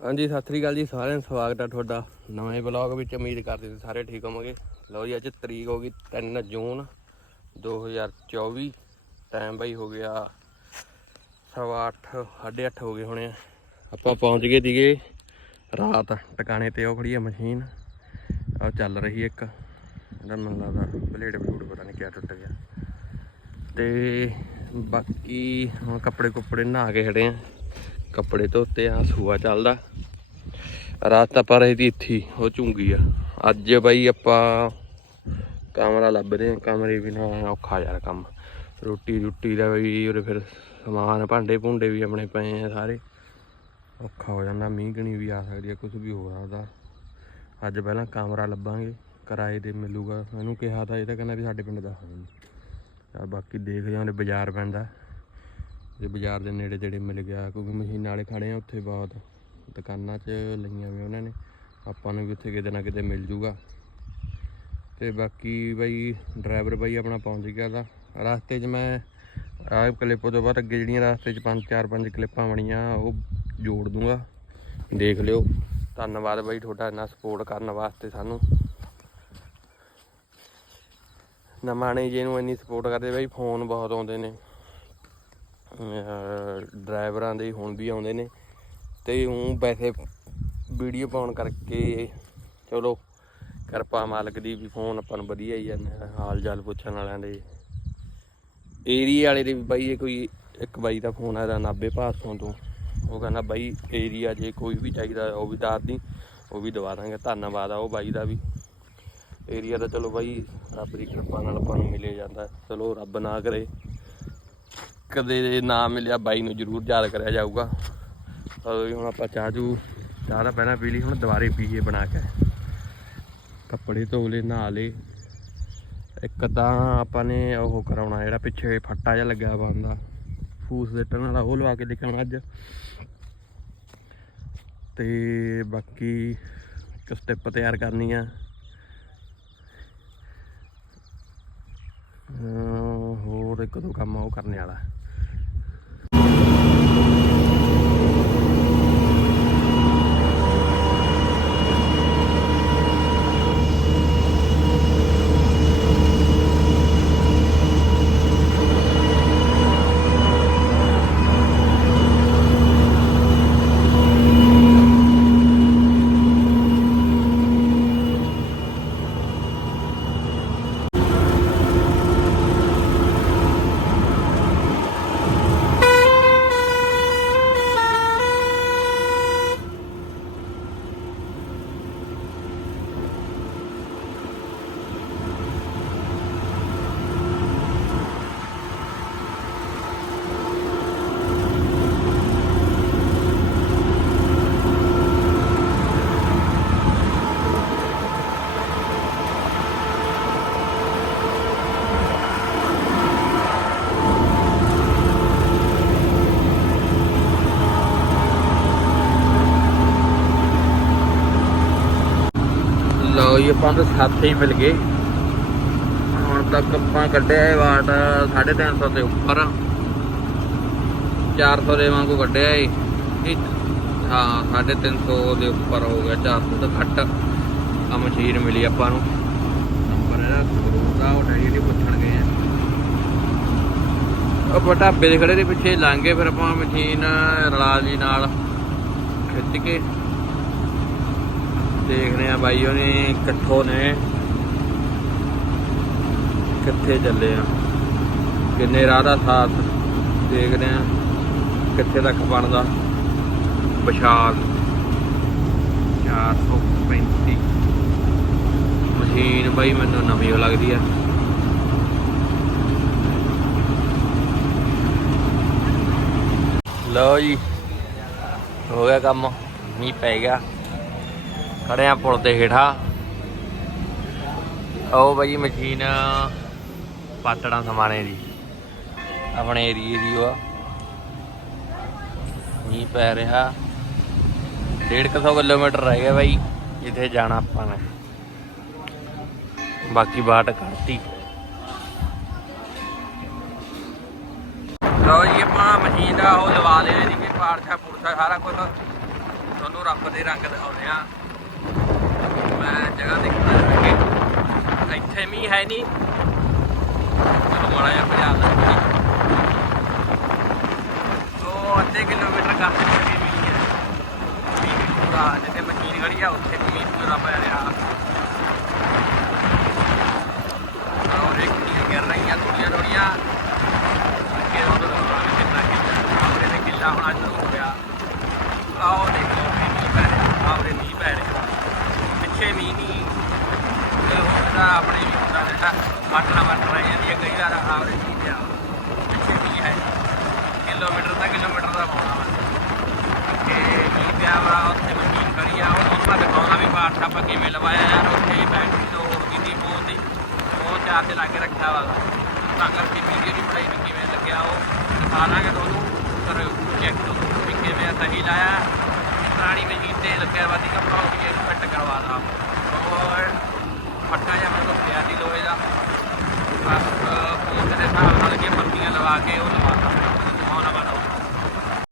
ਹਾਂਜੀ ਸਤਿ ਸ੍ਰੀ ਅਕਾਲ ਜੀ ਸਾਰਿਆਂ ਨੂੰ ਸਵਾਗਤ ਹੈ ਤੁਹਾਡਾ ਨਵੇਂ ਬਲੌਗ ਵਿੱਚ। ਉਮੀਦ ਕਰਦੇ ਸੀ ਸਾਰੇ ਠੀਕ ਹੋਵੋਗੇ। ਲਓ ਜੀ ਅੱਜ ਤਰੀਕ ਹੋ ਗਈ 3 ਜੂਨ 2024 ਟਾਈਮ ਬਈ ਹੋ ਗਿਆ ਸਵਾ ਅੱਠ, ਸਾਢੇ 8:30 ਹੋ ਗਏ ਹੋਣੇ ਆ। ਆਪਾਂ ਪਹੁੰਚ ਗਏ ਦੀਗੇ ਰਾਤ ਟਿਕਾਣੇ ਤੇ ਉਹ ਖੜੀ ਆ ਮਸ਼ੀਨ। ਆ ਚੱਲ ਰਹੀ ਇੱਕ ਇਹਦਾ ਮੈਨੂੰ ਲੱਗਦਾ ਬਲੇਡ ਬਲੂਡ ਪਤਾ ਨਹੀਂ ਕਿਆ ਟੁੱਟ ਗਿਆ। ਤੇ ਬਾਕੀ ਹੁਣ ਕੱਪੜੇ ਕੁੱਪੜੇ ਨਹਾ ਕੇ ਖੜੇ ਆ। ਕੱਪੜੇ ਧੋਤੇ ਆ, ਸੂਆ ਚੱਲਦਾ। ਰਾਤ ਤਾਂ ਪਰ ਇਹਦੀ ਇੱਥੇ ਉਹ ਝੁੰਗੀ ਆ। ਅੱਜ ਬਾਈ ਆਪਾਂ ਕਮਰਾ ਲੱਭਦੇ ਆ, ਕਮਰੇ ਬਿਨਾ ਔਖਾ ਯਾਰ ਕੰਮ। ਰੋਟੀ ਰੁੱਟੀ ਦਾ ਵੀ ਉਹਦੇ ਫਿਰ ਸਮਾਨ, ਭਾਂਡੇ ਭੁੰਡੇ ਵੀ ਆਪਣੇ ਪਏ ਆ ਸਾਰੇ। ਔਖਾ ਹੋ ਜਾਂਦਾ, ਮੀਂਹ ਕਣੀ ਵੀ ਆ ਸਕਦੀ ਆ ਕੁਝ ਵੀ ਹੋ ਸਕਦਾ। ਅੱਜ ਪਹਿਲਾਂ ਕਮਰਾ ਲੱਭਾਂਗੇ, ਕਿਰਾਏ ਤੇ ਮਿਲੂਗਾ। ਮੈਨੂੰ ਕਿਹਾ ਤਾਂ ਇਹ ਤਾਂ ਕਹਿੰਦਾ ਵੀ ਸਾਡੇ ਪਿੰਡ ਦਾ ਹੈ ਨਹੀਂ ਬਾਕੀ ਦੇਖਦੇ ਜਾਂਦੇ ਬਾਜ਼ਾਰ ਪੈਂਦਾ। ਜੇ ਬਾਜ਼ਾਰ ਦੇ ਨੇੜੇ ਤੇੜੇ ਮਿਲ ਗਿਆ, ਕਿਉਂਕਿ ਮਸ਼ੀਨਾਂ ਵਾਲੇ ਖੜੇ ਆ ਉੱਥੇ ਬਹੁਤ, ਦੁਕਾਨਾਂ 'ਚ ਲਈਆਂ ਵੀ ਉਹਨਾਂ ਨੇ, ਆਪਾਂ ਨੂੰ ਵੀ ਉੱਥੇ ਕਿਤੇ ਨਾ ਕਿਤੇ ਮਿਲ ਜੂਗਾ। ਤੇ ਬਾਕੀ ਬਾਈ ਡਰਾਈਵਰ ਬਾਈ ਆਪਣਾ ਪਹੁੰਚ ਗਿਆ ਦਾ ਰਸਤੇ 'ਚ ਮੈਂ ਆਹ ਕਲਿੱਪ ਤੋਂ ਬਾਅਦ ਅੱਗੇ ਜਿਹੜੀਆਂ ਰਸਤੇ 'ਚ ਪੰਜ, ਚਾਰ, ਪੰਜ ਕਲਿੱਪਾਂ ਬਣੀਆਂ, ਉਹ ਜੋੜ ਦੂੰਗਾ। ਦੇਖ ਲਿਓ। ਧੰਨਵਾਦ ਬਾਈ ਤੁਹਾਡਾ ਇੰਨਾ ਸਪੋਰਟ ਕਰਨ ਵਾਸਤੇ ਸਾਨੂੰ। ਨਮਾਣੇ ਜੀ ਨੂੰ ਇੰਨੀ ਸਪੋਰਟ ਕਰਦੇ ਬਾਈ ਫੋਨ ਬਹੁਤ ਆਉਂਦੇ ਨੇ। ਡਰਾਈਵਰਾਂ ਦੇ ਹੁਣ ਵੀ ਆਉਂਦੇ ਨੇ। ਤੇ ਉਹ ਵੈਸੇ ਵੀਡੀਓ ਪਾਉਣ ਕਰਕੇ ਚਲੋ, ਕਿਰਪਾ ਮਾਲਕ ਦੀ ਵੀ ਫੋਨ ਆਪਾਂ ਨੂੰ ਵਧੀਆ ਹੀ ਜਾਂਦਾ ਹਾਲ ਚਾਲ ਪੁੱਛਣ ਵਾਲਿਆਂ ਦੇ। ਏਰੀਆ ਵਾਲੇ ਦੇ ਵੀ ਬਾਈ ਇਹ ਕੋਈ ਇੱਕ ਬਾਈ ਦਾ ਫੋਨ ਆਇਆ ਨਾਬੇ ਪਾਸੋਂ ਤੋਂ। ਉਹ ਕਹਿੰਦਾ ਬਾਈ, ਏਰੀਆ ਜੇ ਕੋਈ ਵੀ ਚਾਹੀਦਾ, ਉਹ ਵੀ ਦੱਸ ਦੀ, ਉਹ ਵੀ ਦਵਾ ਦਾਂਗੇ। ਧੰਨਵਾਦ ਆ ਉਹ ਬਾਈ ਦਾ ਵੀ। ਏਰੀਆ ਦਾ ਚਲੋ ਬਾਈ, ਰੱਬ ਦੀ ਕਿਰਪਾ ਨਾਲ ਆਪਾਂ ਨੂੰ ਮਿਲੇ ਜਾਂਦਾ। ਚਲੋ, ਰੱਬ ਨਾ ਕਰੇ। ਕਦੇ ਨਾ ਮਿਲਿਆ, ਬਾਈ ਨੂੰ ਜ਼ਰੂਰ ਯਾਦ ਕਰਿਆ ਜਾਊਗਾ। ਚਲੋ ਜੀ, ਹੁਣ ਆਪਾਂ ਚਾਹ ਚੂ ਚਾਹ ਦਾ ਪਹਿਲਾਂ ਪੀ ਲਈ, ਹੁਣ ਦੁਬਾਰੇ ਪੀਏ ਬਣਾ ਕੇ। ਕੱਪੜੇ ਧੋ ਲਏ, ਨਹਾ ਲਏ। ਇੱਕ ਤਾਂ ਆਪਾਂ ਨੇ ਉਹ ਕਰਾਉਣਾ, ਜਿਹੜਾ ਪਿੱਛੇ ਫੱਟਾ ਜਿਹਾ ਲੱਗਿਆ ਵਾ ਫੂਸ ਦੇਟਣ ਵਾਲਾ ਉਹ ਲਵਾ ਕੇ ਦਿਖਾਉਣਾ ਅੱਜ। ਤੇ ਬਾਕੀ ਇੱਕ ਸਟੈਪ ਤਿਆਰ ਕਰਨੀ ਆ। ਹੋਰ ਇੱਕ ਦੋ ਕੰਮ ਉਹ ਕਰਨੇ ਵਾਲਾ। ਲਓ ਜੀ ਆਪਾਂ ਤਾਂ ਸੱਤ ਹੀ ਮਿਲ ਗਏ। ਹੁਣ ਤੱਕ ਆਪਾਂ ਕੱਢਿਆ ਇਹ ਵਾਟ 350 ਦੇ ਉੱਪਰ। 400 ਦੇ ਵਾਂਗੂ ਕੱਢਿਆ ਏ ਹਾਂ 350 ਦੇ ਉੱਪਰ ਹੋ ਗਿਆ 400 ਤੋਂ ਘੱਟ। ਆ ਮਸ਼ੀਨ ਮਿਲੀ ਆਪਾਂ ਨੂੰ। ਨੰਬਰ ਇਹਦਾ ਗੁਰੂ ਦਾ ਉਹ ਡੈਡੀ ਪੁੱਛਣ ਗਏ ਆ ਉਹ ਆਪਾਂ ਢਾਬੇ ਦੇ ਖੜੇ ਦੇ ਪਿੱਛੇ ਲਾਂਗੇ ਫਿਰ ਆਪਾਂ ਮਸ਼ੀਨ ਰਲਾ ਲਈ ਨਾਲ। ਖਿੱਚ ਕੇ। ਦੇਖਦੇ ਆ ਬਾਈ ਉਹਨੇ ਇਕੱਠੋ ਨੇ। ਕਿੱਥੇ ਚੱਲੇ ਆ? ਕਿੰਨੇ ਰਾਹ ਦਾ ਸਾਥ ਦੇਖਦੇ ਆ ਕਿੱਥੇ ਤੱਕ ਬਣਦਾ? ਵਿਸ਼ਾਲ। 435 ਮਸ਼ੀਨ ਬਾਈ ਮੈਨੂੰ ਨਵੀਂ ਲੱਗਦੀ ਆ। ਲਓ ਜੀ, ਹੋ ਗਿਆ ਕੰਮ। ਮੀਂਹ ਪੈ ਗਿਆ। ਖੜੇ ਆ ਪੁਲ ਦੇ ਹੇਠਾਂ। ਉਹ ਬਾਈ ਮਸ਼ੀਨ ਪਾਤੜਾਂ ਸਮਾਣੇ ਦੀ। ਆਪਣੇ ਏਰੀਏ ਦੀ ਉਹ ਆ। ਮੀਂਹ ਪੈ ਰਿਹਾ। 150 ਕਿਲੋਮੀਟਰ ਰਹਿ ਗਿਆ ਬਾਈ, ਜਿੱਥੇ ਜਾਣਾ ਆਪਾਂ ਨੇ। ਬਾਕੀ ਬਾਟ ਕਰਤੀ ਲਓ ਜੀ ਆਪਾਂ ਮਸ਼ੀਨ ਦਾ ਉਹ ਲਵਾ ਲਿਆ ਜੀ ਕਿ ਪਾਰਛਾ ਪੁਰਛਾ ਸਾਰਾ ਕੁਝ ਤੁਹਾਨੂੰ ਰੱਬ ਦੇ ਰੰਗ ਦਿਖਾਉਂਦੇ ਆ ਮੈਂ ਜਗ੍ਹਾ ਦੇਖਦਾ ਕਿ ਹੈ ਨਹੀਂ। ਚਲੋ ਮਾੜਾ ਜਿਹਾ ਪੰਜਾਬ ਦਾ ਮੀਂਹ। ਅੱਧੇ ਕਿਲੋਮੀਟਰ ਕੱਟ ਪੂਰਾ ਜਿੱਥੇ ਮਸ਼ੀਨ ਗੜੀ ਆ, ਉੱਥੇ ਵੀ ਪੂਰਾ ਪੈ ਰਿਹਾ। ਔਰ ਇੱਕ ਦੀਆਂ ਗਿਰ ਰਹੀਆਂ ਥੋੜੀਆਂ ਥੋੜੀਆਂ ਅੱਗੇ ਉਹ ਕਿੰਨਾ ਕਿੰਨਾ ਆਪਣੇ ਕਿੱਲਾ ਹੁਣ ਸ਼ੁਰੂ ਹੋ ਗਿਆ ਆਓ ਦੇਖੋ ਵੀ ਮੀਂਹ ਪੈ ਰਿਹਾ ਆਵਰੇ ਮੀਂਹ ਪੈ ਰਿਹਾ ਪਿੱਛੇ ਮੀਂਹ ਨਹੀਂ ਇਹ ਹੁੰਦਾ ਆਪਣੇ ਵੀ ਹੁੰਦਾ ਰਹਿੰਦਾ ਮਟਰਾ ਮਟਰਾ ਰਹਿ ਜਾਂਦੀ ਆਵਰੇ ਮੀਂਹ ਪਿਆ ਪਿੱਛੇ ਮੀਂਹ ਹੈ? ਕਿਲੋਮੀਟਰ ਦਾ ਕਿਲੋਮੀਟਰ ਦਾ ਪਾਉਣਾ ਵਾ। ਕਿ ਮੀਂਹ ਪਿਆ ਵਾ? ਉੱਥੇ ਮਸ਼ੀਨ ਖੜੀ ਆ ਉਹ ਤੁਹਾਨੂੰ ਦਿਖਾਉਣਾ ਵੀ ਪਾਠ ਆਪਾਂ ਕਿਵੇਂ ਲਵਾਇਆ ਯਾਰ। ਉੱਥੇ ਬੈਟਰੀ ਤੋਂ ਹੋਰ ਕੀਤੀ ਬਹੁਤ ਦੀ ਉਹ 'ਤੇ ਲਾ ਕੇ ਰੱਖਿਆ ਵਾ। ਤਾਂ ਕਰਕੇ ਵੀਡੀਓ ਨਹੀਂ ਬਣਾਈ ਵੀ ਕਿਵੇਂ ਲੱਗਿਆ ਉਹ ਦਿਖਾ ਦਾਂਗੇ ਤੁਹਾਨੂੰ। ਪਰ ਚੈੱਕ ਵੀ ਕਿਵੇਂ ਸਹੀ ਲਾਇਆ। ਪੁਰਾਣੀ ਮਸ਼ੀਨ ਤੇ ਲੱਗਿਆ ਵਾ। ਦੀ ਕੱਪੜਾ ਉਹ ਵੀ ਫਿੱਟ ਕਰਵਾ ਦਾ ਔਰ ਫੱਟਾ ਜਿਹਾ ਮੈਨੂੰ ਪਿਆ ਦੀ ਲੋਹੇ ਦਾ। ਬਸ ਨਾਲ ਰਲ ਕੇ ਪੱਤੀਆਂ ਲਵਾ ਕੇ ਉਹ ਲਵਾਤਾ ਉਹ ਲਵਾ